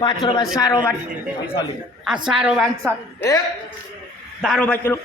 पाच रुपये सहा रुपये आ सहा रुपये सात दहा रुपये किलो.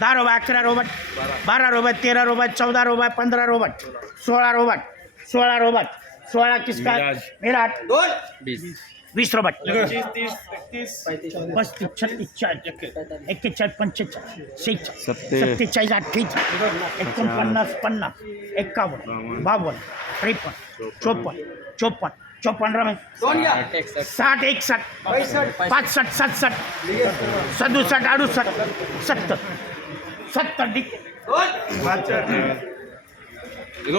दहा रुपये अकरा रुपये बारा रुपये तेरा रुपये चौदा रुपये पंधरा रुपये सोळा रुपये सोळा रुपये सोळा किसका? विराट वीस. रुपये. पस्तीस छत्तीस चाळीस एक्केचाळीस पंचेचाळीस शेहेचाळीस सत्तेचाळीस अठ्ठेचाळीस एकोणपन्नास पन्नास एक्कावन्न बावन्न त्रेपन्न चोपन्न चोपन्न चोपन्न साठ एकसठ. पासष्ट सदसष्ट सदुसष्ट अडुसष्ट. सत्तर. सत्तर डिक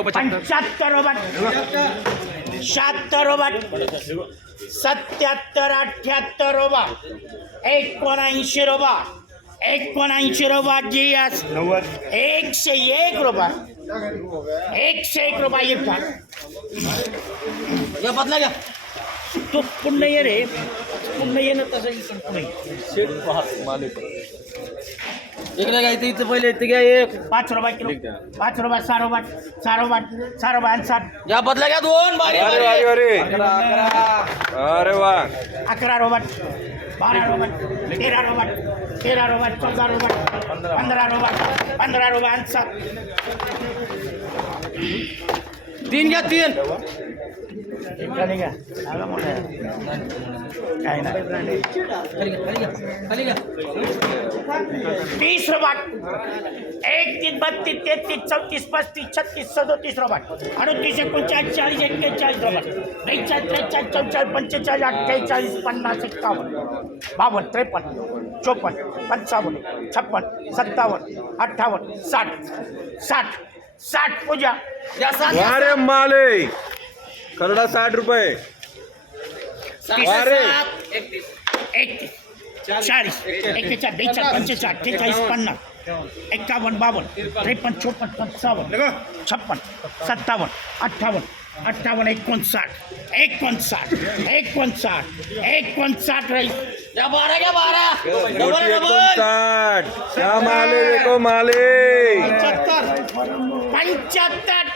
पंच्याहत्तर रोबाट शहात्तर रोबाट सत्याहत्तर अठ्ठ्याहत्तर रोबा एकोणऐंशी रोबा एकोणऐंशी रोबा जी एस एकशे एक रोबा एकशे एक रोबा एक या बदला घ्या. तो पुन्हा ये रे. पुन्हा ये ना तसं इकडं पुढे. ये. इकडे काय इथं पहिले इथे घ्या एक. पाच रुपये किलो. पाच रुपये सहा रुपये सहा रुपये सहा रुपये आणि साठ. या बदला घ्या दोन बारी अरे अरे अरे. अकरा, अकरा. अरे वा. अकरा रुपये. बारा रुपये. तेरा रुपये. तेरा रुपये चौदा रुपये पंधरा रुपये पंधरा रुपये सात तीन घ्या तीन. काय नाही. तीस रुपये एक तीस बत्तीस तेहतीस चौतीस पस्तीस छत्तीस सदोतीस रुपये अडतीस एकोणचाळीस चाळीस एक्केचाळीस रुपये बेचाळीस त्रेचाळीस चौचाळीस पंचेचाळीस अठ्ठेचाळीस पन्नास एक्कावन्न. बावन्न त्रेपन्न चोपन्न पंचावन्न छप्पन्न सत्तावन्न अठ्ठावन्न साठ साठ. साठ पूजा. या सात वा रे माले. करडा साठ रुपये. वा रे एकतीस. एकतीस. चाळीस. एक्केचाळीस बेचाळीस पंचेचाळीस पन्नास. एक्कावन्न बावन्न त्रेपन्न. चोपन्न पंचावन्न छप्पन्न सत्तावन्न अठ्ठावन्न अठ्ठावन्न एकोणसाठ एकोणसाठ एकोणसाठ एकोणसाठ राहील या बारा घ्या बारा डबल मोठी डबल एकोणसाठ क्या माले देखो माले पंच्याहत्तर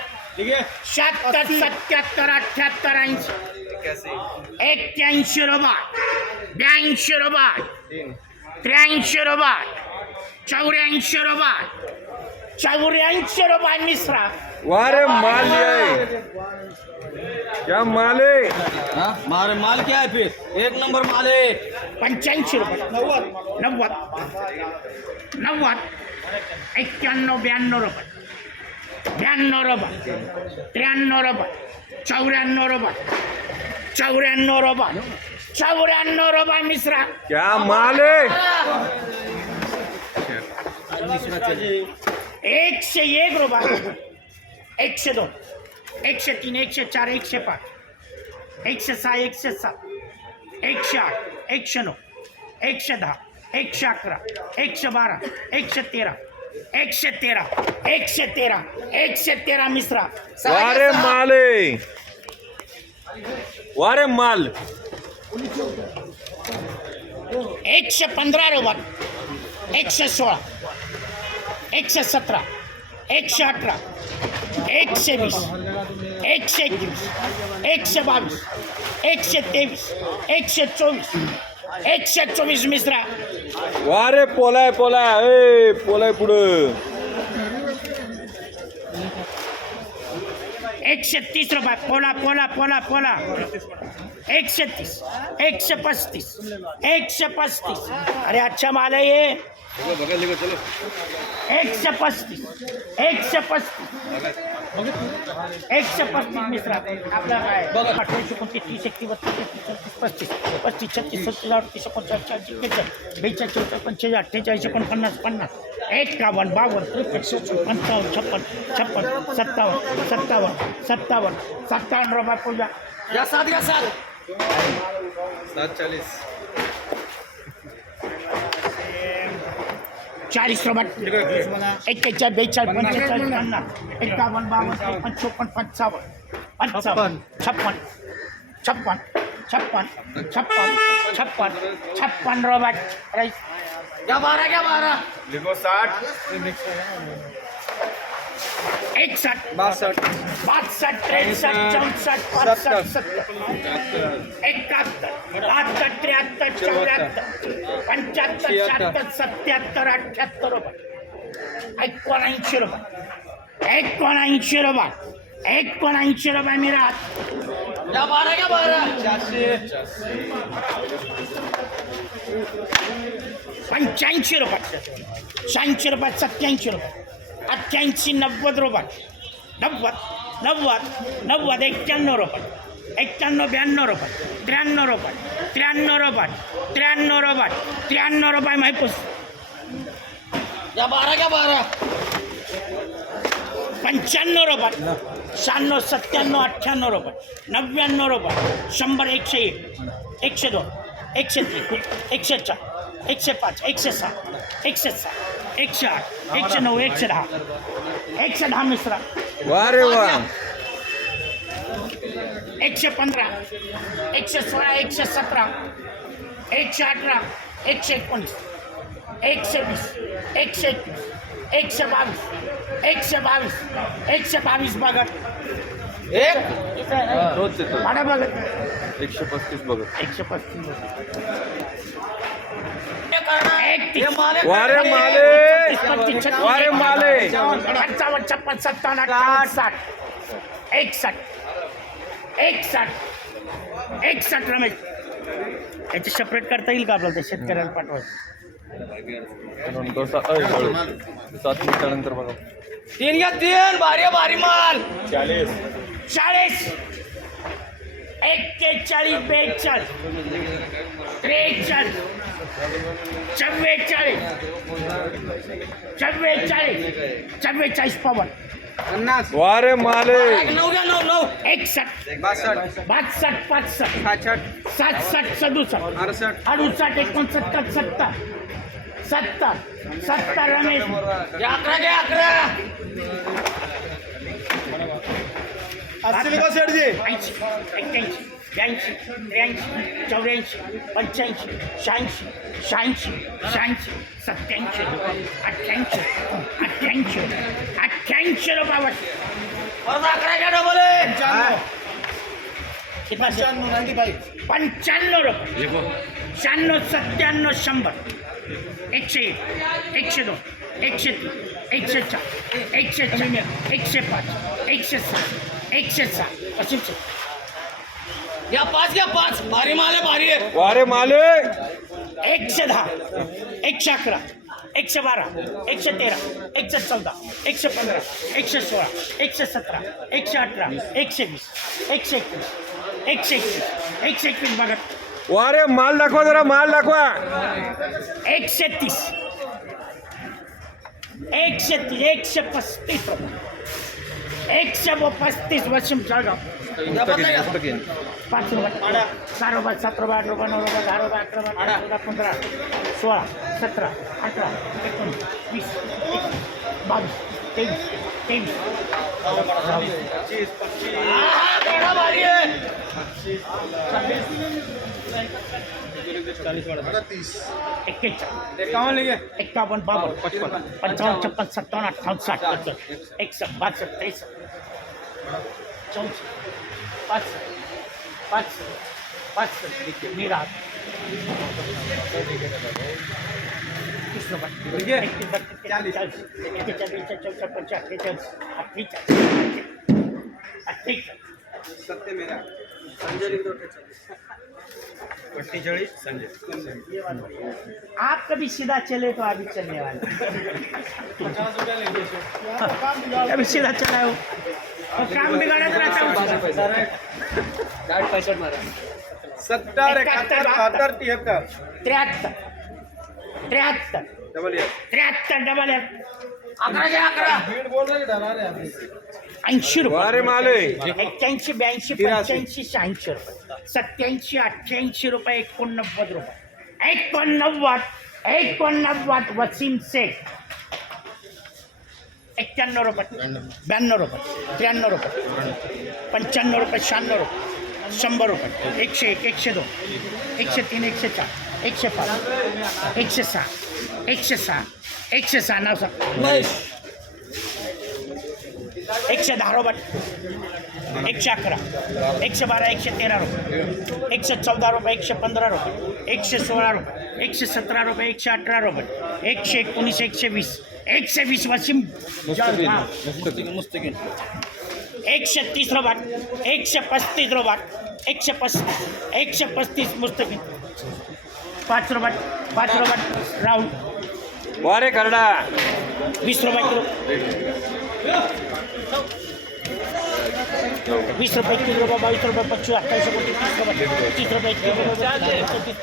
शहात्तर सत्याहत्तर अठ्ठ्याहत्तर ऐंशी एक्क्याऐंशी रुपये ब्याऐंशी रुपये त्र्याऐंशी रुपये चौऱ्याऐंशी रुपये चौऱ्याऐंशी रुपये मिश्रा वा रे माल आहे क्या माले हाँ, मारे माल क्या है फिर? एक नंबर माल है। रुपये। नव्वद नव्वद नव्वद एक्क्याण्णव ब्याण्णव रुपये। ब्याण्णव रुपये त्र्याण्णव रुपये चौऱ्याण्णव रुपये चौऱ्याण्णव रुपये चौऱ्याण्णव रुपये मिश्रा। क्या माले एकशे एक रुपये। एकशे दोन. एकशे तीन एकशे चार एकशे पाच. एकशे सहा एकशे सात. एकशे आठ एकशे नऊ. एकशे दहा एकशे अकरा एकशे बारा एकशे तेरा एकशे तेरा एकशे तेरा एकशे तेरा मिश्रा. वा रे माले. वा रे माल. एकशे पंधरा रुपये एकशे सोळा एकशे सतरा एकशे अठरा एकशे वीस एकशे एकवीस एकशे बावीस एकशे तेवीस एकशे चोवीस एकशे चोवीस मिश्रा वा रे पोलाय पोलाय ए पोलाय पुढं. एकशे तीस रुपये पोला पोला पोला पोला. एकशे तीस एकशे पस्तीस एकशे पस्तीस. अरे अच्छा माल है. ये एकशे पस्तीस एकशे पस्तीस. एकशे पस्तीस मिश्रा आपला काय? अठराशे एकोणतीस तीस एकतीस बत्तीस तेहतीस पस्तीस पस्तीस छत्तीस सत्तीस अडतीस एकोणचाळीस चाळीस बेचाळीस बेचाळीस पंचेचाळीस अठ्ठेचाळीस एकोणपन्नास पन्नास एकावन्न बावन्न त्रेपन्न पंचावन्न छप्पन छप्पन सत्तावन्न सत्तावन्न सत्तावन्न सत्तावन्न रुपये पूजा. या सात या सात. सात चालीस चाळीस रुपये एक्केचाळीस बेचाळीस पंचेचाळीस पन्नास. एकावन्न बावन्न त्रेपन्न चोपन्न पंचावन्न. पंचावन्न. छप्पन. छप्पन. छप्पन. छप्पन. छप्पन छप्पन रुपये राईस या बारा घ्या बारा. लिखो साठ. एकसष्ट बासष्ट बासष्ट त्रेसष्ट चौसष्ट पासष्ट सत्तर. एकाहत्तर बहात्तर त्र्याहत्तर चौऱ्याहत्तर पंच्याहत्तर शहात्तर सत्याहत्तर अठ्ठ्याहत्तर रुपये. एकोणऐंशी रुपये. एकोणऐंशी रुपये. एकोणऐंशी रुपये मिळा या बारा घ्या बारा. पंच्याऐंशी रुपये. शहाऐंशी रुपये सत्याऐंशी रुपये. अठ्ठ्याऐंशी नव्वद रुपये. नव्वद नव्वद नव्वद एक्क्याण्णव रुपये. एक्क्याण्णव ब्याण्णव रुपये. त्र्याण्णव रुपये. त्र्याण्णव रुपये. त्र्याण्णव रुपये. त्र्याण्णव रुपये माहिपूस या बारा घ्या बारा. पंच्याण्णव रुपये. शहाण्णव सत्त्याण्णव अठ्ठ्याण्णव रुपये. नव्याण्णव रुपये. शंभर एकशे एक. एकशे दोन. एकशे तीन. एकशे चार. एकशे पाच. एकशे सहा. एकशे सहा. एकशे आठ एकशे नऊ एकशे दहा एकशे दहा मिश्रा वा रे वा एकशे पंधरा एकशे सोळा एकशे सतरा एकशे अठरा एकशे एकोणीस एकशे वीस एकशे एकवीस एकशे बावीस एकशे बावीस एकशे बावीस बघत एक रोज येतो भाडा बघत एकशे पस्तीस बघत एकशे पस्तीस हे हे माल. आहे. वा रे माले. पंचावन्न छप्पन सत्तावन्न अठ्ठावन्न साठ. एकसष्ट एकसष्ट एकसष्ट रमेश. याची सेपरेट करता येईल का आपल्याला ते शेतकऱ्याला पाठवायचं. सात मिनिटानंतर बघा. तीन घ्या तीन. भारी भारी माल. चाळीस. चाळीस. एक्केचाळीस बेचाळीस. त्रेचाळीस. चव्वेचाळीस चव्वेचाळीस चव्वेचाळीस पवन. वा रे माले. नऊ घ्या नऊ नऊ एकसष्ट. बासष्ट. पासष्ट सातसष्ट. सदुसष्ट. अडसष्ट. अडुसष्ट एकोणसत्तर सत्तर. सत्तर. सत्तर रमेश. अकरा घ्या अकरा. अस्सी लिखो सेठ जी ऐंशी. एक्क्याऐंशी. ब्याऐंशी त्र्याऐंशी चौऱ्याऐंशी पंच्याऐंशी शहाऐंशी शहाऐंशी शहाऐंशी सत्याऐंशी अठ्ठ्याऐंशी अठ्ठ्याऐंशी अठ्ठ्याऐंशी रुपयावर परत अकरा घ्या डबल आहे. पंच्याण्णव. रुपये. शहाण्णव सत्त्याण्णव शंभर. एकशे एक एकशे दोन एकशे तीन एकशे चार एकशे चार एकशे पाच एकशे सहा एकशे सहा अशीच या पाच घ्या पाच. भारी माल आहे भारी आहे. वा रे माले एकशे दहा एकशे अकरा एकशे बारा एकशे तेरा एकशे चौदा एकशे पंधरा एकशे सोळा एकशे सतरा एकशे अठरा एकशे वीस एकशे एकवीस एकशे एकवीस एकशे एकवीस बघा. वा रे माल दाखवा जरा माल दाखवा. एकशे तीस एकशे तीस एकशे पस्तीस रुपये. एकशे व पस्तीस वाशिम जळगाव. पाच रुपये. सहा रुपये सात रुपये आठ रुपये नऊ रुपये दहा रुपये अकरा रुपये चौदा पंधरा सोळा सतरा अठरा एकोणीस वीस बावीस तेवीस तेवीस. एकावन्न बावन्न पचपन पंचावन्न छप्पन सत्तावन्न अठ्ठावन्न साठ एकसष्ट बासष्ट त्रेसष्ट चौसष्ट पाचशे पाचशे पाचशे मीरा तीस रुपये एकतीस बत्तीस चाळीस एक्केचाळीस बेचाळीस चौसष्ट पंचाळीस अठ्ठेचाळीस अठ्ठेचाळीस अठ्ठेचाळीस आप कभी सीधा चले तो अभी चलने वाले कभी सीधा चला हो तो काम हूँ सत्तर एकाहत्तर, एकाहत्तर बहात्तर तिहत्तर. त्र्याहत्तर. त्र्याहत्तर. डबल त्र्याहत्तर डबल एक. अकरा. ऐंशी रुपये. एक्क्याऐंशी ब्याऐंशी. पंच्याऐंशी शहाऐंशी रुपये. सत्याऐंशी अठ्ठ्याऐंशी रुपये एकोणनव्वद रुपये. एकोणनव्वद एकोणनव्वद वसीम शेख. एक्क्याण्णव रुपये. ब्याण्णव रुपये. त्र्याण्णव रुपये. पंच्याण्णव रुपये शहाण्णव रुपये. शंभर रुपये. एकशे एक एकशे दोन. एकशे तीन एकशे चार. एकशे पाच. एकशे सहा. एकशे सहा. एकशे सहा नाव सांग. एकशे दहा रुपये. एकशे अकरा. एकशे बारा एकशे तेरा रुपये. एकशे चौदा रुपये एकशे पंधरा रुपये. एकशे सोळा रुपये. एकशे सतरा रुपये एकशे अठरा रुपये. एकशे एकोणीस एकशे वीस. एकशे वीस. मुस्तकिन एकशे तीस रुपये एकशे पस्तीस रुपये एकशे पस्तीस एकशे पस्तीस मुस्तकिन. पाच रुपये पाच रुपये राऊंड वारे खरडा. वीस किलो वीस रुपये तीस रुपये बावीस रुपये पच्चीस अठ्ठावीस रुपये तीस रुपये तीस रुपये तीस रुपये छत्तीस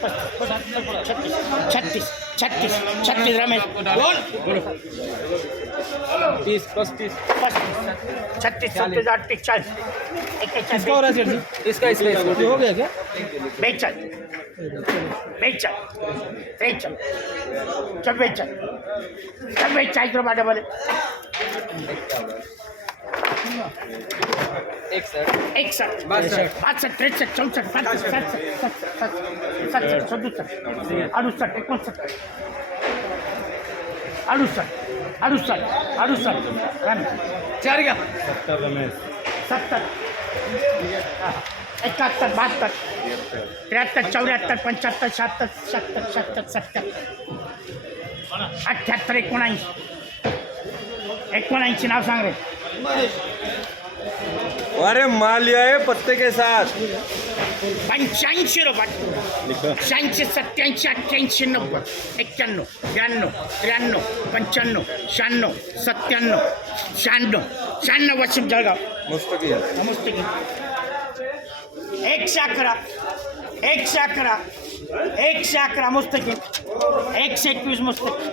छत्तीस छत्तीस छत्तीस छत्तीस रमेश तीस पस्तीस. पस्तीस छत्तीस अठतीस चाळीस. एक्केचाळीस इसका इसका हो गया क्या? बेचाळीस. बेचाळीस. त्रेचाळीस चव्वेचाळीस चव्वेचाळीस रुपये डबल एकसठ एकसष्ट बासष्ट. बासष्ट त्रेसष्ट चौसष्ट पासष्ट सहासष्ट सहासष्ट सत्तर सदुसष्ट अडुसष्ट एकोणसष्ट अडुसष्ट अडुसष्ट अडुसष्ट राम चार घ्या सत्तर हा. एकाहत्तर बहात्तर त्र्याहत्तर चौऱ्याहत्तर पंच्याहत्तर शहात्तर सत्तर सत्तर सत्तर अठ्ठ्याहत्तर एकोणऐंशी एकोणऐंशी नाव सांग रे वारे माल ये है पत्ते के साथ. पंच्याऐंशी रुपये. शहाऐंशी सत्याऐंशी अठ्ठ्याऐंशी नव्वद एक्क्याण्णव ब्याण्णव त्र्याण्णव पंच्याण्णव शहाण्णव सत्त्याण्णव शहाण्णव शहाण्णव वाशिम जळगाव. मस्त की एकशे अकरा. एकशे अकरा. एकशे अकरा मुस्तकीम एकशे एकवीस मुस्तकीम